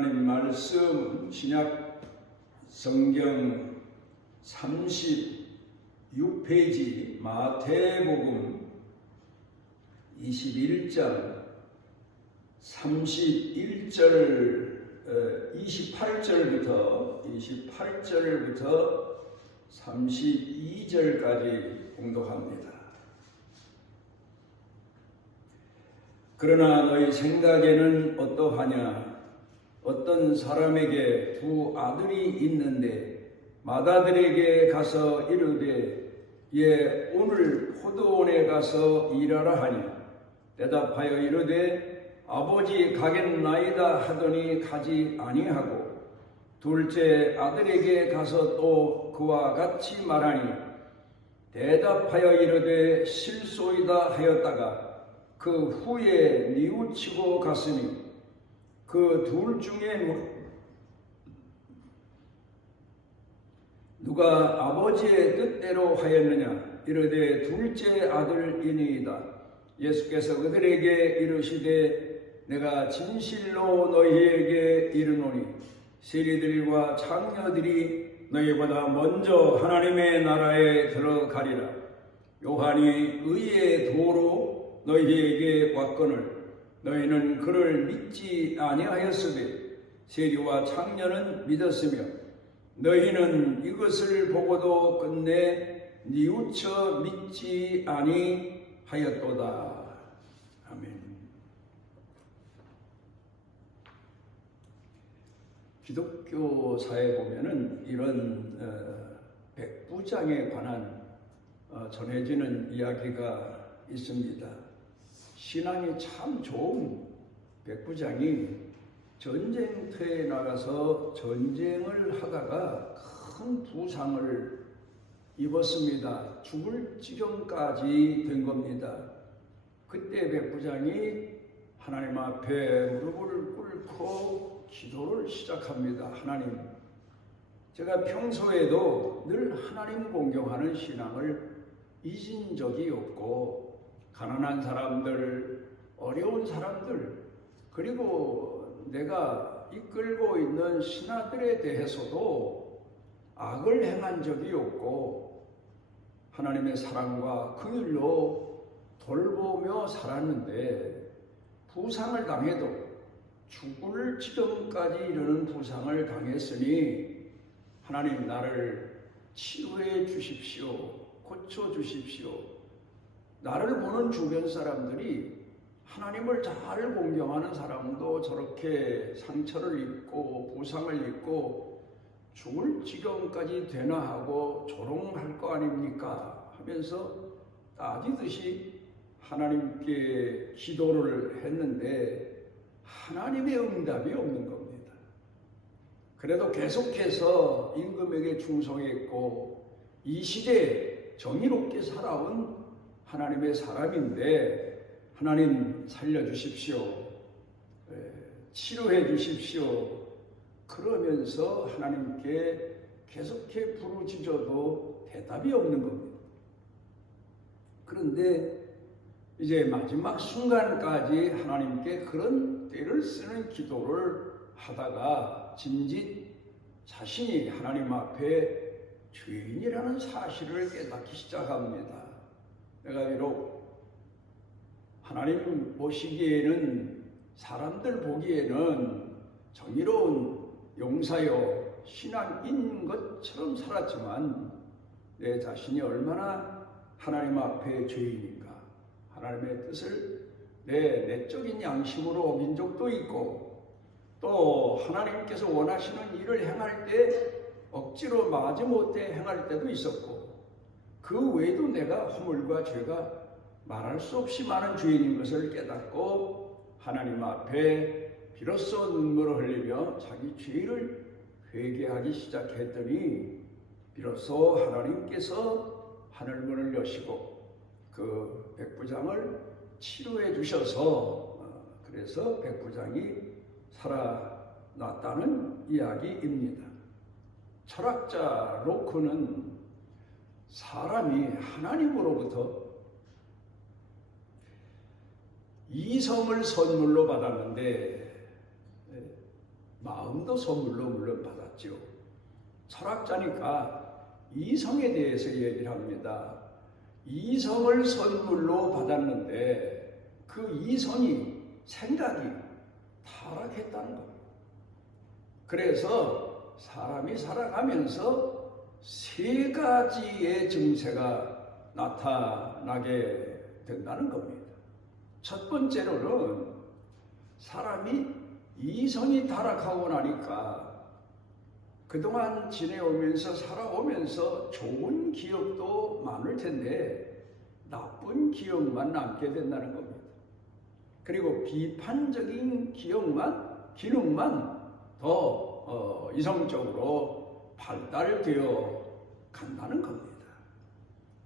하나님 말씀 신약 성경 36페이지 마태복음 21장 28절부터 32절까지 공독합니다. 그러나 너희 생각에는 어떠하냐? 어떤 사람에게 두 아들이 있는데 맏아들에게 가서 이르되 예 오늘 포도원에 가서 일하라 하니 대답하여 이르되 아버지 가겠나이다 하더니 가지 아니하고 둘째 아들에게 가서 또 그와 같이 말하니 대답하여 이르되 실소이다 하였다가 그 후에 뉘우치고 갔으니 그 둘 중에 누가 아버지의 뜻대로 하였느냐? 이르되 둘째 아들이니이다. 예수께서 그들에게 이르시되 내가 진실로 너희에게 이르노니 세리들과 장녀들이 너희보다 먼저 하나님의 나라에 들어가리라. 요한이 의의 도로 너희에게 왔거늘 너희는 그를 믿지 아니하였으되 세리와 장녀는 믿었으며 너희는 이것을 보고도 끝내 뉘우쳐 믿지 아니하였도다. 아멘. 기독교사에 보면은 이런 백부장에 관한 전해지는 이야기가 있습니다. 신앙이 참 좋은 백부장이 전쟁터에 나가서 전쟁을 하다가 큰 부상을 입었습니다. 죽을 지경까지 된 겁니다. 그때 백부장이 하나님 앞에 무릎을 꿇고 기도를 시작합니다. 하나님, 제가 평소에도 늘 하나님 공경하는 신앙을 잊은 적이 없고 가난한 사람들, 어려운 사람들, 그리고 내가 이끌고 있는 신하들에 대해서도 악을 행한 적이 없고 하나님의 사랑과 긍휼로 돌보며 살았는데 부상을 당해도 죽을 지경까지 이르는 부상을 당했으니 하나님 나를 치유해 주십시오. 고쳐 주십시오. 나를 보는 주변 사람들이 하나님을 잘 공경하는 사람도 저렇게 상처를 입고 부상을 입고 죽을 지경까지 되나 하고 조롱할 거 아닙니까? 하면서 따지듯이 하나님께 기도를 했는데 하나님의 응답이 없는 겁니다. 그래도 계속해서 임금에게 충성했고 이 시대에 정의롭게 살아온 하나님의 사람인데 하나님 살려주십시오. 치료해 주십시오. 그러면서 하나님께 계속해 부르짖어도 대답이 없는 겁니다. 그런데 이제 마지막 순간까지 하나님께 그런 때를 쓰는 기도를 하다가 짐짓 자신이 하나님 앞에 죄인이라는 사실을 깨닫기 시작합니다. 내가 비록 하나님 보시기에는 사람들 보기에는 정의로운 용사요 신앙인 것처럼 살았지만 내 자신이 얼마나 하나님 앞에 죄인인가. 하나님의 뜻을 내 내적인 양심으로 어긴 적도 있고 또 하나님께서 원하시는 일을 행할 때 억지로 마지못해 행할 때도 있었고 그 외에도 내가 허물과 죄가 말할 수 없이 많은 죄인인 것을 깨닫고 하나님 앞에 비로소 눈물을 흘리며 자기 죄를 회개하기 시작했더니 비로소 하나님께서 하늘문을 여시고 그 백부장을 치료해 주셔서 그래서 백부장이 살아났다는 이야기입니다. 철학자 로크는 사람이 하나님으로부터 이성을 선물로 받았는데 마음도 선물로 물론 받았죠. 철학자니까 이성에 대해서 얘기를 합니다. 이성을 선물로 받았는데 그 이성이 생각이 타락했다는 겁니다. 그래서 사람이 살아가면서 세 가지의 증세가 나타나게 된다는 겁니다. 첫 번째로는 사람이 이성이 타락하고 나니까 그동안 지내오면서 살아오면서 좋은 기억도 많을 텐데 나쁜 기억만 남게 된다는 겁니다. 그리고 비판적인 기능만 더 이성적으로 발달되어 간다는 겁니다.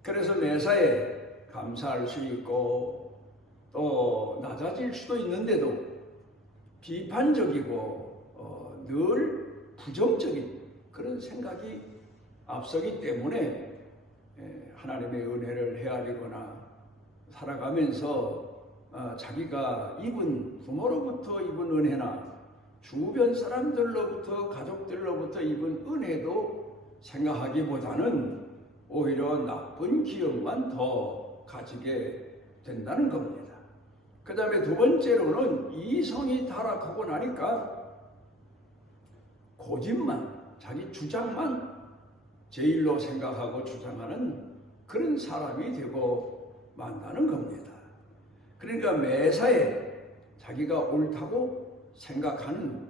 그래서 매사에 감사할 수 있고 또 낮아질 수도 있는데도 비판적이고 늘 부정적인 그런 생각이 앞서기 때문에 하나님의 은혜를 헤아리거나 살아가면서 자기가 부모로부터 입은 은혜나 주변 사람들로부터 가족들로부터 입은 은혜도 생각하기보다는 오히려 나쁜 기억만 더 가지게 된다는 겁니다. 그 다음에 두 번째로는 이성이 타락하고 나니까 고집만, 자기 주장만 제일로 생각하고 주장하는 그런 사람이 되고 만다는 겁니다. 그러니까 매사에 자기가 옳다고 생각하는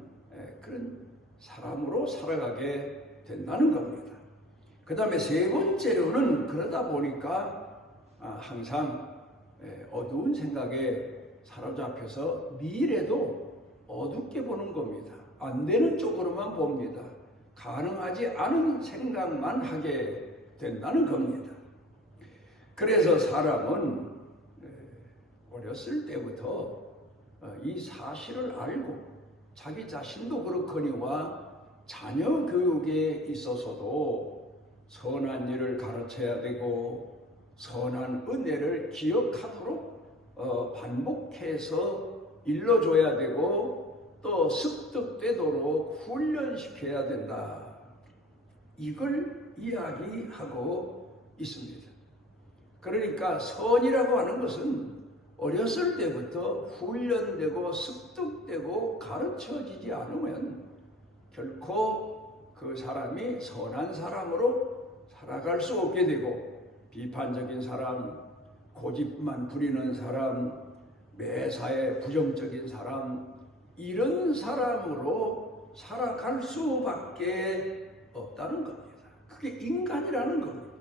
그런 사람으로 살아가게 된다는 겁니다. 그 다음에 세 번째로는 그러다 보니까 항상 어두운 생각에 사로잡혀서 미래도 어둡게 보는 겁니다. 안 되는 쪽으로만 봅니다. 가능하지 않은 생각만 하게 된다는 겁니다. 그래서 사람은 어렸을 때부터 이 사실을 알고 자기 자신도 그렇거니와 자녀 교육에 있어서도 선한 일을 가르쳐야 되고 선한 은혜를 기억하도록 반복해서 일러줘야 되고 또 습득되도록 훈련시켜야 된다. 이걸 이야기하고 있습니다. 그러니까 선이라고 하는 것은 어렸을 때부터 훈련되고 습득되고 가르쳐지지 않으면 결코 그 사람이 선한 사람으로 살아갈 수 없게 되고 비판적인 사람, 고집만 부리는 사람, 매사에 부정적인 사람, 이런 사람으로 살아갈 수밖에 없다는 겁니다. 그게 인간이라는 겁니다.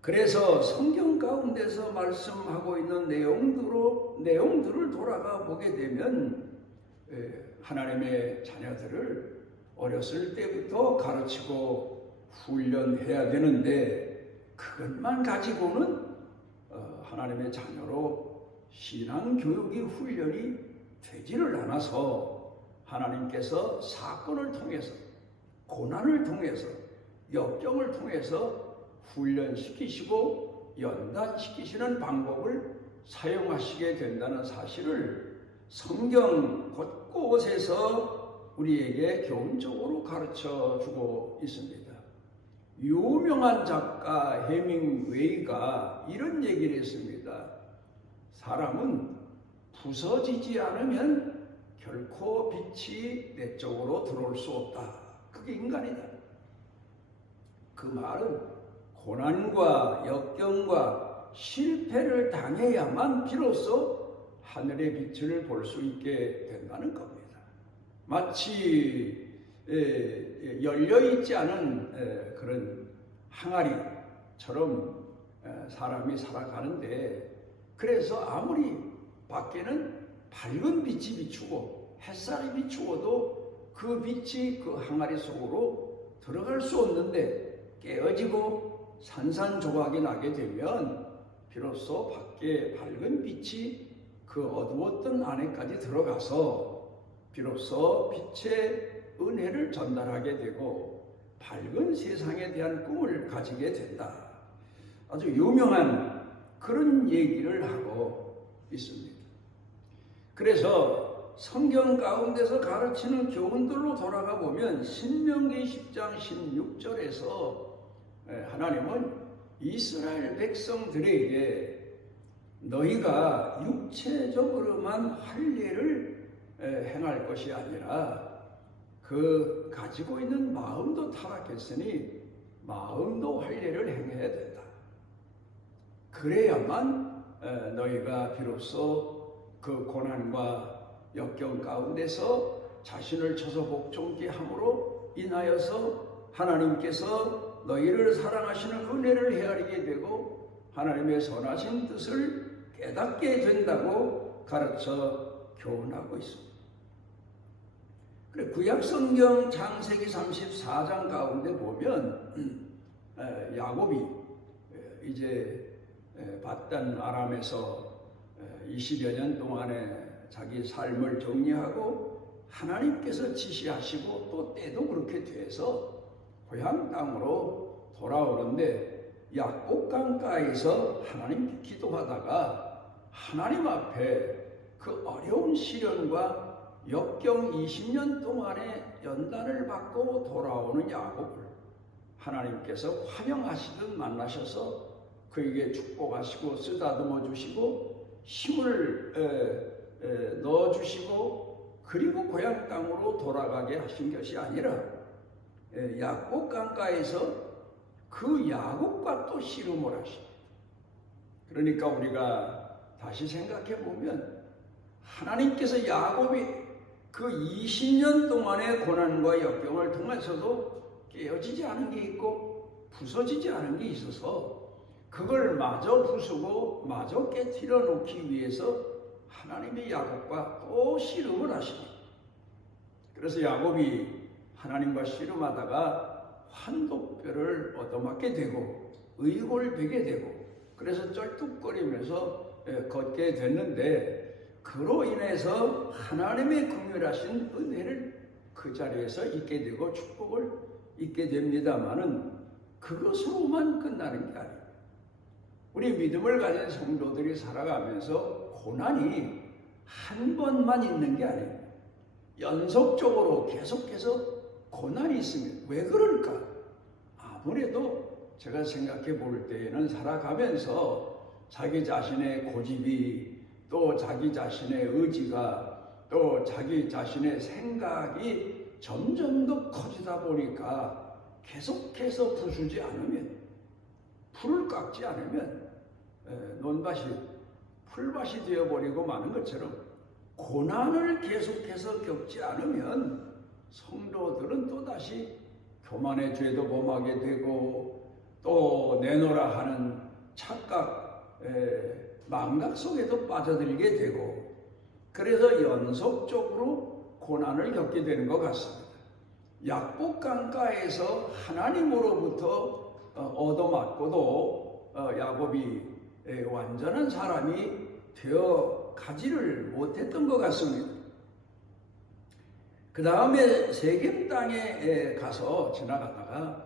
그래서 성경 가운데서 말씀하고 있는 내용들을 돌아가 보게 되면 하나님의 자녀들을 어렸을 때부터 가르치고 훈련해야 되는데 그것만 가지고는 하나님의 자녀로 신앙교육이 훈련이 되지를 않아서 하나님께서 사건을 통해서 고난을 통해서 역경을 통해서 훈련시키시고 연단시키시는 방법을 사용하시게 된다는 사실을 성경 곳곳에서 우리에게 교훈적으로 가르쳐주고 있습니다. 유명한 작가 해밍웨이가 이런 얘기를 했습니다. 사람은 부서지지 않으면 결코 빛이 내 쪽으로 들어올 수 없다. 그게 인간이다. 그 말은 고난과 역경과 실패를 당해야만 비로소 하늘의 빛을 볼 수 있게 된다는 겁니다. 마치 열려있지 않은 그런 항아리처럼 사람이 살아가는데 그래서 아무리 밖에는 밝은 빛이 비추고 햇살이 비추어도 그 빛이 그 항아리 속으로 들어갈 수 없는데 깨어지고 산산조각이 나게 되면 비로소 밖에 밝은 빛이 그 어두웠던 안에까지 들어가서 비로소 빛의 은혜를 전달하게 되고 밝은 세상에 대한 꿈을 가지게 된다. 아주 유명한 그런 얘기를 하고 있습니다. 그래서 성경 가운데서 가르치는 교훈들로 돌아가 보면 신명기 10장 16절에서 하나님은 이스라엘 백성들에게 너희가 육체적으로만 할례를 행할 것이 아니라 그 가지고 있는 마음도 타락했으니 마음도 할례를 행해야 된다. 그래야만 너희가 비로소 그 고난과 역경 가운데서 자신을 쳐서 복종케 함으로 인하여서 하나님께서 너희를 사랑하시는 은혜를 헤아리게 되고 하나님의 선하신 뜻을 깨닫게 된다고 가르쳐 교훈하고 있습니다. 그래 구약성경 창세기 34장 가운데 보면 야곱이 이제 바단 아람에서 20여 년 동안에 자기 삶을 정리하고 하나님께서 지시하시고 또 때도 그렇게 돼서 고향 땅으로 돌아오는데 약복강가에서 하나님께 기도하다가 하나님 앞에 그 어려운 시련과 역경 20년 동안의 연단을 받고 돌아오는 야곱을 하나님께서 환영하시듯 만나셔서 그에게 축복하시고 쓰다듬어 주시고 힘을 넣어주시고 그리고 고향 땅으로 돌아가게 하신 것이 아니라 야곱 강가에서 그 야곱과 또 씨름을 하십니다. 그러니까 우리가 다시 생각해 보면 하나님께서 야곱이 그 20년 동안의 고난과 역경을 통해서도 깨어지지 않은 게 있고 부서지지 않은 게 있어서 그걸 마저 부수고 마저 깨트려 놓기 위해서 하나님이 야곱과 또 씨름을 하십니다. 그래서 야곱이 하나님과 씨름하다가 환독뼈를 얻어맞게 되고 의골되게 되고 그래서 쩔뚝거리면서 걷게 됐는데 그로 인해서 하나님의 긍휼하신 은혜를 그 자리에서 잊게 되고 축복을 잊게 됩니다마는 그것으로만 끝나는 게 아닙니다. 우리 믿음을 가진 성도들이 살아가면서 고난이 한 번만 있는 게 아니에요. 연속적으로 계속해서 고난이 있으면 왜 그럴까? 아무래도 제가 생각해 볼 때에는 살아가면서 자기 자신의 고집이 또 자기 자신의 의지가 또 자기 자신의 생각이 점점 더 커지다 보니까 계속해서 부수지 않으면 풀을 깎지 않으면 논밭이 풀밭이 되어버리고 마는 것처럼 고난을 계속해서 겪지 않으면 성도들은 또다시 교만의 죄도 범하게 되고 또 내노라 하는 착각, 망각 속에도 빠져들게 되고 그래서 연속적으로 고난을 겪게 되는 것 같습니다. 약복강가에서 하나님으로부터 얻어맞고도 야곱이 완전한 사람이 되어 가지를 못했던 것 같습니다. 그 다음에 세겜 땅에 가서 지나가다가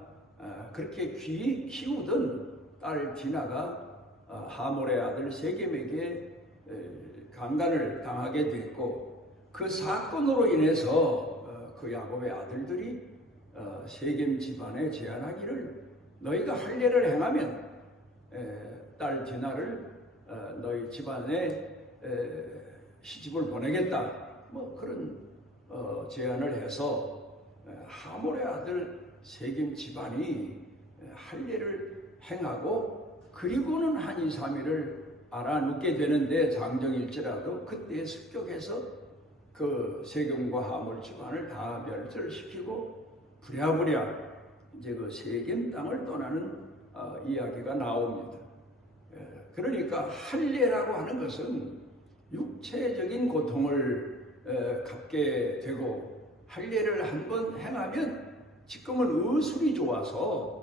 그렇게 귀히 키우던 딸 디나가 하몰의 아들 세겜에게 강간을 당하게 됐고 그 사건으로 인해서 그 야곱의 아들들이 세겜 집안에 제안하기를 너희가 할례를 행하면 딸 디나를 너희 집안에 시집을 보내겠다 뭐 그런 제안을 해서 하몰의 아들 세겜 집안이 할례를 행하고 그리고는 한 2, 3일을 알아눕게 되는데 장정일지라도 그때에 습격해서 그 세겜과 하몰 집안을 다 멸절시키고 부랴부랴 이제 그 세겜 땅을 떠나는 이야기가 나옵니다. 그러니까 할례라고 하는 것은 육체적인 고통을 갖게 되고 할례를 한번 행하면 지금은 의술이 좋아서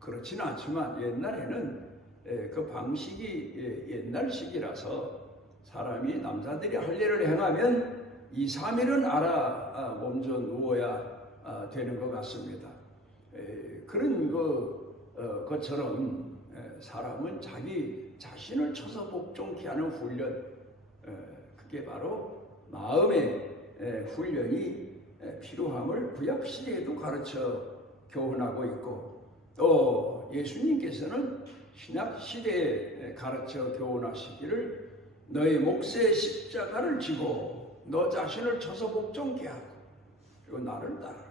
그렇지는 않지만 옛날에는 그 방식이 옛날식이라서 사람이 남자들이 할례를 행하면 2, 3일은 몸져 누워야 되는 것 같습니다. 그런 것처럼 사람은 자기 자신을 쳐서 복종케 하는 훈련 그게 바로 마음의 훈련이 필요함을 구약 시대에도 가르쳐 교훈하고 있고, 또 예수님께서는 신약 시대에 가르쳐 교훈하시기를 너의 몫의 십자가를 지고 너 자신을 쳐서 복종케 하고 그리고 나를 따르라.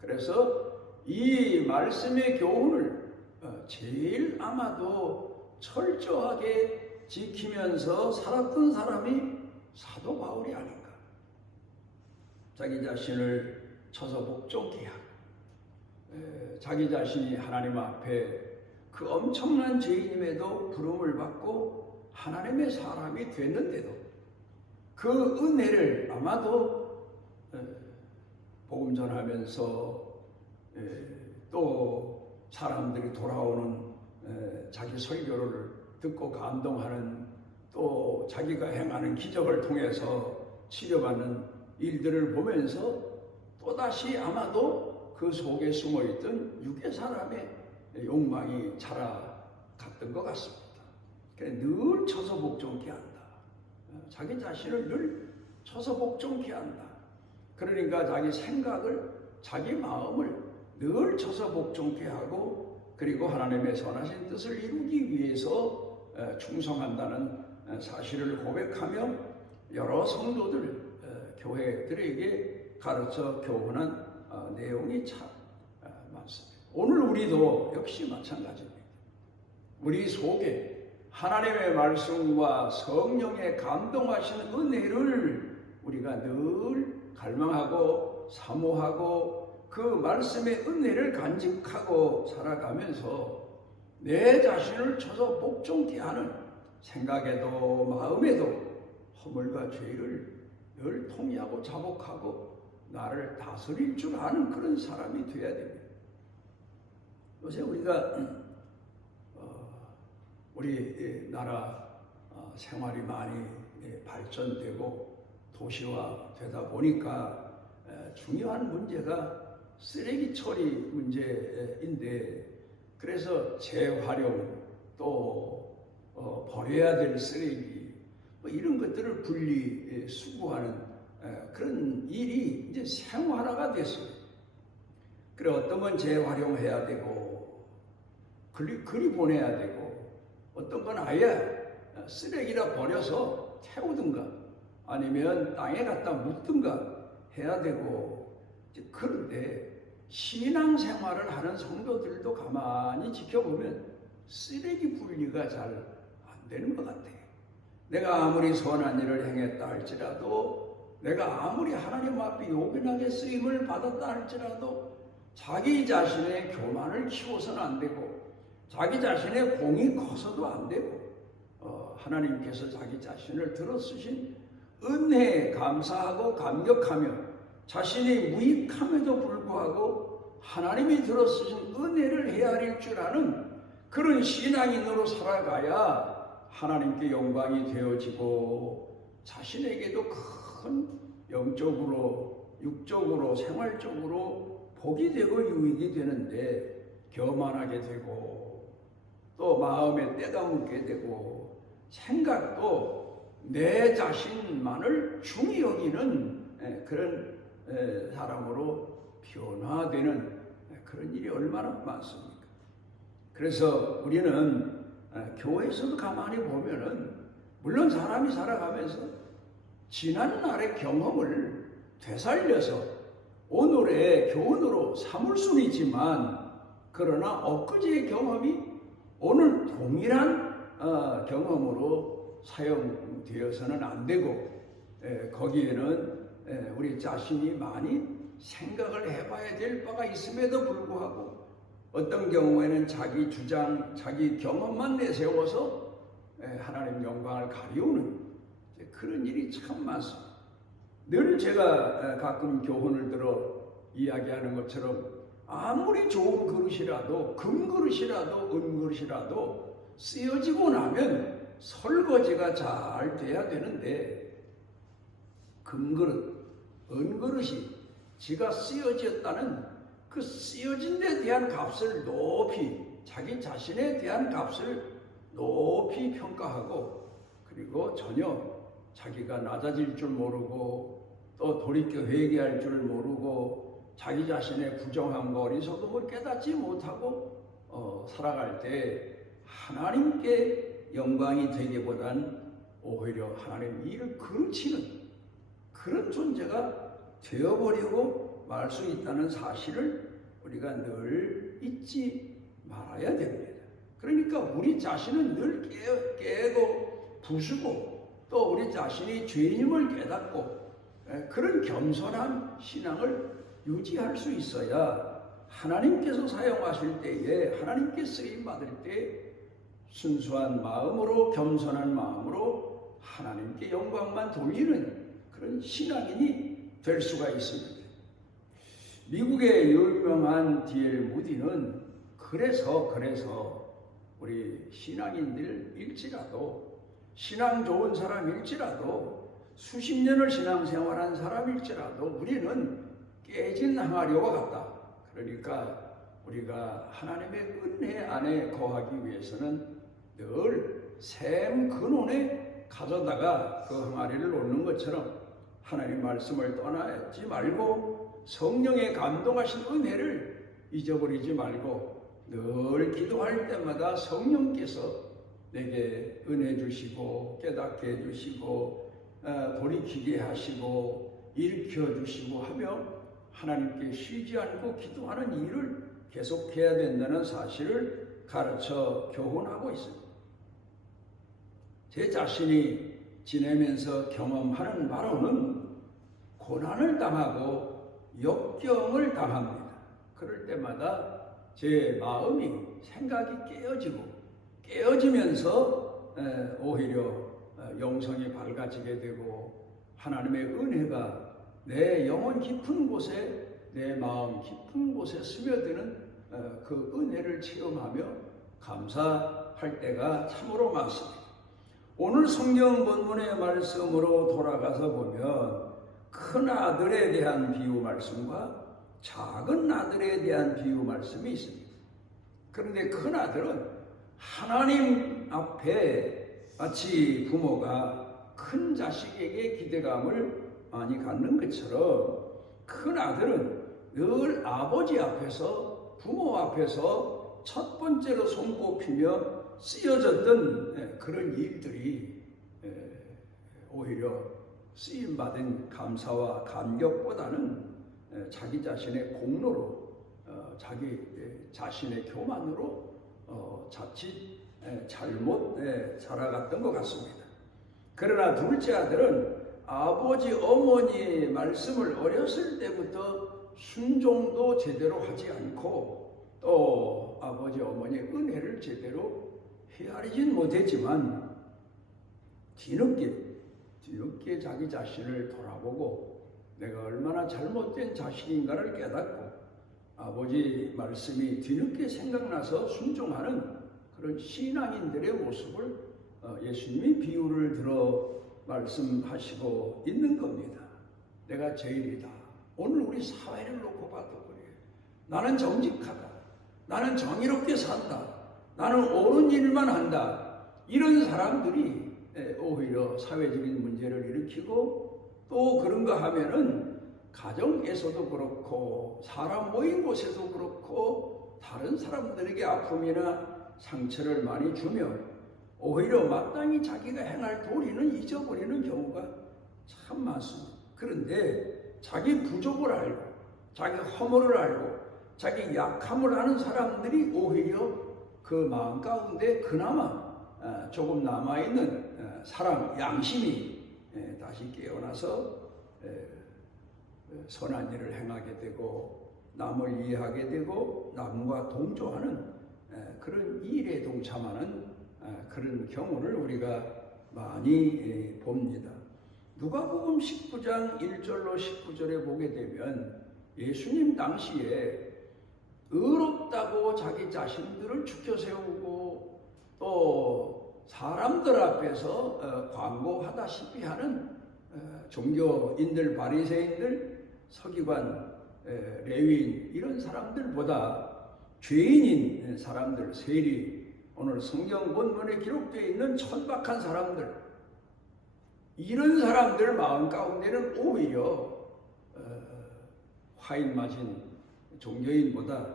그래서 이 말씀의 교훈을 제일 아마도 철저하게 지키면서 살았던 사람이 사도 바울이 아닌가. 자기 자신을 쳐서 복종케 하고 자기 자신이 하나님 앞에 그 엄청난 죄인임에도 부름을 받고 하나님의 사람이 됐는데도 그 은혜를 아마도 복음 전하면서 또 사람들이 돌아오는 자기 설교를 듣고 감동하는, 또 자기가 행하는 기적을 통해서 치료받는 일들을 보면서 또다시 아마도 그 속에 숨어있던 육의 사람의 욕망이 자라갔던 것 같습니다. 늘 쳐서 복종케 한다. 자기 자신을 늘 쳐서 복종케 한다. 그러니까 자기 생각을, 자기 마음을 늘 쳐서 복종케 하고, 그리고 하나님의 선하신 뜻을 이루기 위해서 충성한다는 사실을 고백하며 여러 성도들, 교회들에게 가르쳐 교훈한 내용이 참 많습니다. 오늘 우리도 역시 마찬가지입니다. 우리 속에 하나님의 말씀과 성령의 감동하시는 은혜를 우리가 늘 갈망하고 사모하고 그 말씀의 은혜를 간직하고 살아가면서 내 자신을 쳐서 복종케 하는 생각에도 마음에도 허물과 죄를 늘 통회하고 자복하고 나를 다스릴 줄 아는 그런 사람이 되어야 됩니다. 요새 우리가 우리 나라 생활이 많이 발전되고 도시화되다 보니까 중요한 문제가 쓰레기 처리 문제인데, 그래서 재활용 또 버려야 될 쓰레기 이런 것들을 분리 수거하는 그런 일이 이제 생활화가 됐어요. 그래 어떤 건 재활용해야 되고 그리 보내야 되고, 어떤 건 아예 쓰레기라 버려서 태우든가 아니면 땅에 갖다 묻든가 해야 되고, 그런데 신앙생활을 하는 성도들도 가만히 지켜보면 쓰레기 분리가 잘 안 되는 것 같아요. 내가 아무리 선한 일을 행했다 할지라도, 내가 아무리 하나님 앞에 요긴하게 쓰임을 받았다 할지라도 자기 자신의 교만을 키워서는 안 되고, 자기 자신의 공이 커서도 안 되고, 하나님께서 자기 자신을 들어쓰신 은혜에 감사하고 감격하며 자신이 무익함에도 불구하고 하나님이 들어쓰신 은혜를 헤아릴 줄 아는 그런 신앙인으로 살아가야 하나님께 영광이 되어지고 자신에게도 큰 영적으로 육적으로 생활적으로 복이 되고 유익이 되는데, 교만하게 되고 또 마음에 때가 묻게 되고 생각도 내 자신만을 중히 여기는 그런 사람으로 변화되는 그런 일이 얼마나 많습니까? 그래서 우리는 교회에서도 가만히 보면은 물론 사람이 살아가면서 지난 날의 경험을 되살려서 오늘의 교훈으로 삼을 수는 있지만, 그러나 엊그제의 경험이 오늘 동일한 경험으로 사용되어서는 안 되고, 거기에는 우리 자신이 많이 생각을 해봐야 될 바가 있음에도 불구하고 어떤 경우에는 자기 주장, 자기 경험만 내세워서 하나님 영광을 가리우는 그런 일이 참 많습니다. 늘 제가 가끔 교훈을 들어 이야기하는 것처럼 아무리 좋은 그릇이라도, 금그릇이라도 은그릇이라도 쓰여지고 나면 설거지가 잘 돼야 되는데, 금그릇, 은그릇이 지가 쓰여졌다는 그 쓰여진 데 대한 값을 높이, 자기 자신에 대한 값을 높이 평가하고, 그리고 전혀 자기가 낮아질 줄 모르고 또 돌이켜 회개할 줄 모르고 자기 자신의 부정함과 어리석음을 깨닫지 못하고 살아갈 때 하나님께 영광이 되기보단 오히려 하나님 일을 그르치는 그런 존재가 되어버리고 말 수 있다는 사실을 우리가 늘 잊지 말아야 됩니다. 그러니까 우리 자신은 늘 깨고 부수고 또 우리 자신이 죄인임을 깨닫고 그런 겸손한 신앙을 유지할 수 있어야 하나님께서 사용하실 때에 하나님께 쓰임 받을 때 순수한 마음으로 겸손한 마음으로 하나님께 영광만 돌리는 그런 신앙인이 될 수가 있습니다. 미국의 유명한 D.L. 무디는 그래서 우리 신앙인들일지라도 신앙 좋은 사람일지라도 수십 년을 신앙생활한 사람일지라도 우리는 깨진 항아리와 같다. 그러니까 우리가 하나님의 은혜 안에 거하기 위해서는 늘 샘 근원에 가져다가 그 항아리를 놓는 것처럼 하나님 말씀을 떠나지 말고 성령의 감동하신 은혜를 잊어버리지 말고 늘 기도할 때마다 성령께서 내게 은혜 주시고 깨닫게 해주시고 돌이키게 하시고 일으켜 주시고 하며 하나님께 쉬지 않고 기도하는 일을 계속해야 된다는 사실을 가르쳐 교훈하고 있습니다. 제 자신이 지내면서 경험하는 바로는 고난을 당하고 역경을 당합니다. 그럴 때마다 제 마음이 생각이 깨어지면서 오히려 영성이 밝아지게 되고 하나님의 은혜가 내 영혼 깊은 곳에 내 마음 깊은 곳에 스며드는 그 은혜를 체험하며 감사할 때가 참으로 많습니다. 오늘 성경 본문의 말씀으로 돌아가서 보면 큰 아들에 대한 비유 말씀과 작은 아들에 대한 비유 말씀이 있습니다. 그런데 큰 아들은 하나님 앞에 마치 부모가 큰 자식에게 기대감을 많이 갖는 것처럼 큰 아들은 늘 아버지 앞에서 부모 앞에서 첫 번째로 손꼽히며 쓰여졌던 그런 일들이 오히려 쓰임받은 감사와 감격보다는 자기 자신의 공로로 자기 자신의 교만으로 자칫 잘못 살아갔던 것 같습니다. 그러나 둘째 아들은 아버지 어머니의 말씀을 어렸을 때부터 순종도 제대로 하지 않고 또 아버지 어머니의 은혜를 제대로 헤아리진 못했지만 뒤늦게 자기 자신을 돌아보고 내가 얼마나 잘못된 자식인가를 깨닫고 아버지 말씀이 뒤늦게 생각나서 순종하는 그런 신앙인들의 모습을 예수님이 비유를 들어 말씀하시고 있는 겁니다. 내가 제일이다. 오늘 우리 사회를 놓고 봐도 그래요. 나는 정직하다. 나는 정의롭게 산다. 나는 옳은 일만 한다. 이런 사람들이 오히려 사회적인 문제를 일으키고 또 그런가 하면은 가정에서도 그렇고 사람 모인 곳에도 그렇고 다른 사람들에게 아픔이나 상처를 많이 주며 오히려 마땅히 자기가 행할 도리는 잊어버리는 경우가 참 많습니다. 그런데 자기 부족을 알고 자기 허물을 알고 자기 약함을 아는 사람들이 오히려 그 마음 가운데 그나마 조금 남아있는 사랑, 양심이 다시 깨어나서 선한 일을 행하게 되고 남을 이해하게 되고 남과 동조하는 그런 일에 동참하는 그런 경우를 우리가 많이 봅니다. 누가복음 19장 1절로 19절에 보게 되면 예수님 당시에 의롭다고 자기 자신들을 죽여 세우고 또 사람들 앞에서 광고하다시피 하는 종교인들, 바리새인들, 서기관, 레위인 이런 사람들보다 죄인인 사람들, 세리, 오늘 성경 본문에 기록되어 있는 천박한 사람들 이런 사람들 마음 가운데는 오히려 화인 맞은 종교인보다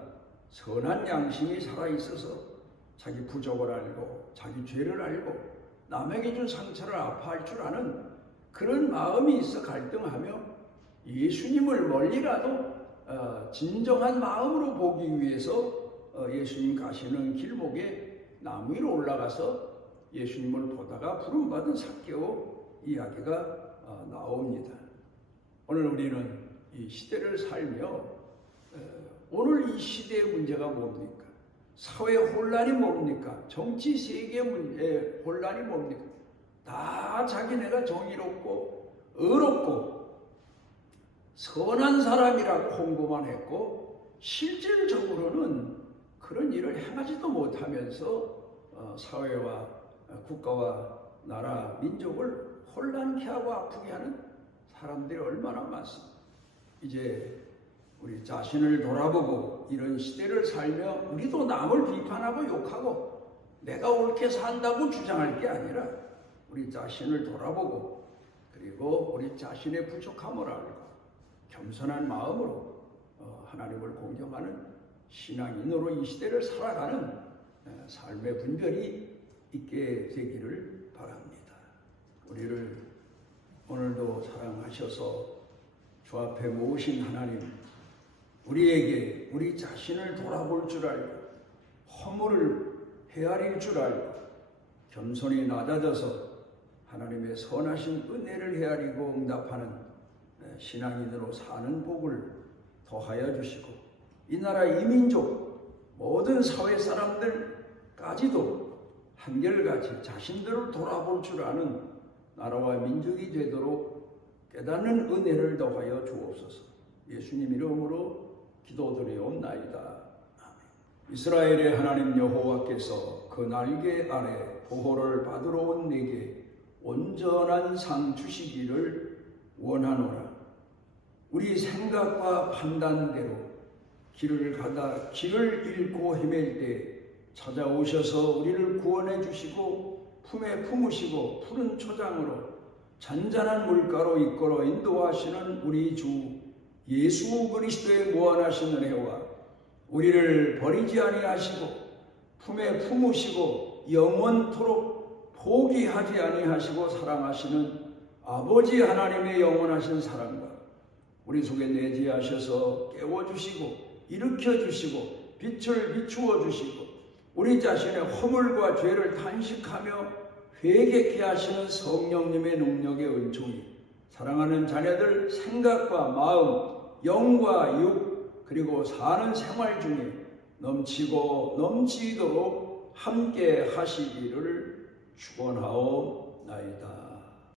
선한 양심이 살아있어서 자기 부족을 알고 자기 죄를 알고 남에게 준 상처를 아파할 줄 아는 그런 마음이 있어 갈등하며 예수님을 멀리라도 진정한 마음으로 보기 위해서 예수님 가시는 길목에 나무 위로 올라가서 예수님을 보다가 부름받은 삭개오 이야기가 나옵니다. 오늘 우리는 이 시대를 살며 오늘 이 시대의 문제가 뭡니까? 사회 혼란이 뭡니까? 정치 세계 문제 혼란이 뭡니까? 다 자기네가 정의롭고 의롭고 선한 사람이라고 홍보만 했고 실질적으로는 그런 일을 행하지도 못하면서 사회와 국가와 나라, 민족을 혼란케 하고 아프게 하는 사람들이 얼마나 많습니다. 이제 우리 자신을 돌아보고 이런 시대를 살며 우리도 남을 비판하고 욕하고 내가 옳게 산다고 주장할 게 아니라 우리 자신을 돌아보고 그리고 우리 자신의 부족함을 알고 겸손한 마음으로 하나님을 공경하는 신앙인으로 이 시대를 살아가는 삶의 분별이 있게 되기를 바랍니다. 우리를 오늘도 사랑하셔서 주 앞에 모으신 하나님, 우리에게 우리 자신을 돌아볼 줄 알고 허물을 헤아릴 줄 알고 겸손히 낮아져서 하나님의 선하신 은혜를 헤아리고 응답하는 신앙인으로 사는 복을 더하여 주시고 이 나라 이민족 모든 사회 사람들까지도 한결같이 자신들을 돌아볼 줄 아는 나라와 민족이 되도록 깨닫는 은혜를 더하여 주옵소서. 예수님 이름으로 기도드리옵나이다. 아멘. 이스라엘의 하나님 여호와께서 그 날개 아래 보호를 받으러 온 내게 온전한 상 주시기를 원하노라. 우리 생각과 판단대로 길을 가다 길을 잃고 헤맬 때 찾아오셔서 우리를 구원해 주시고 품에 품으시고 푸른 초장으로 잔잔한 물가로 이끌어 인도하시는 우리 주 예수 그리스도의 무한하신 은혜와 우리를 버리지 아니하시고 품에 품으시고 영원토록 포기하지 아니하시고 사랑하시는 아버지 하나님의 영원하신 사랑과 우리 속에 내재하셔서 깨워주시고 일으켜주시고 빛을 비추어 주시고 우리 자신의 허물과 죄를 탄식하며 회개케 하시는 성령님의 능력의 은총이 사랑하는 자녀들 생각과 마음, 영과 육 그리고 사는 생활 중에 넘치고 넘치도록 함께 하시기를 축원하옵나이다.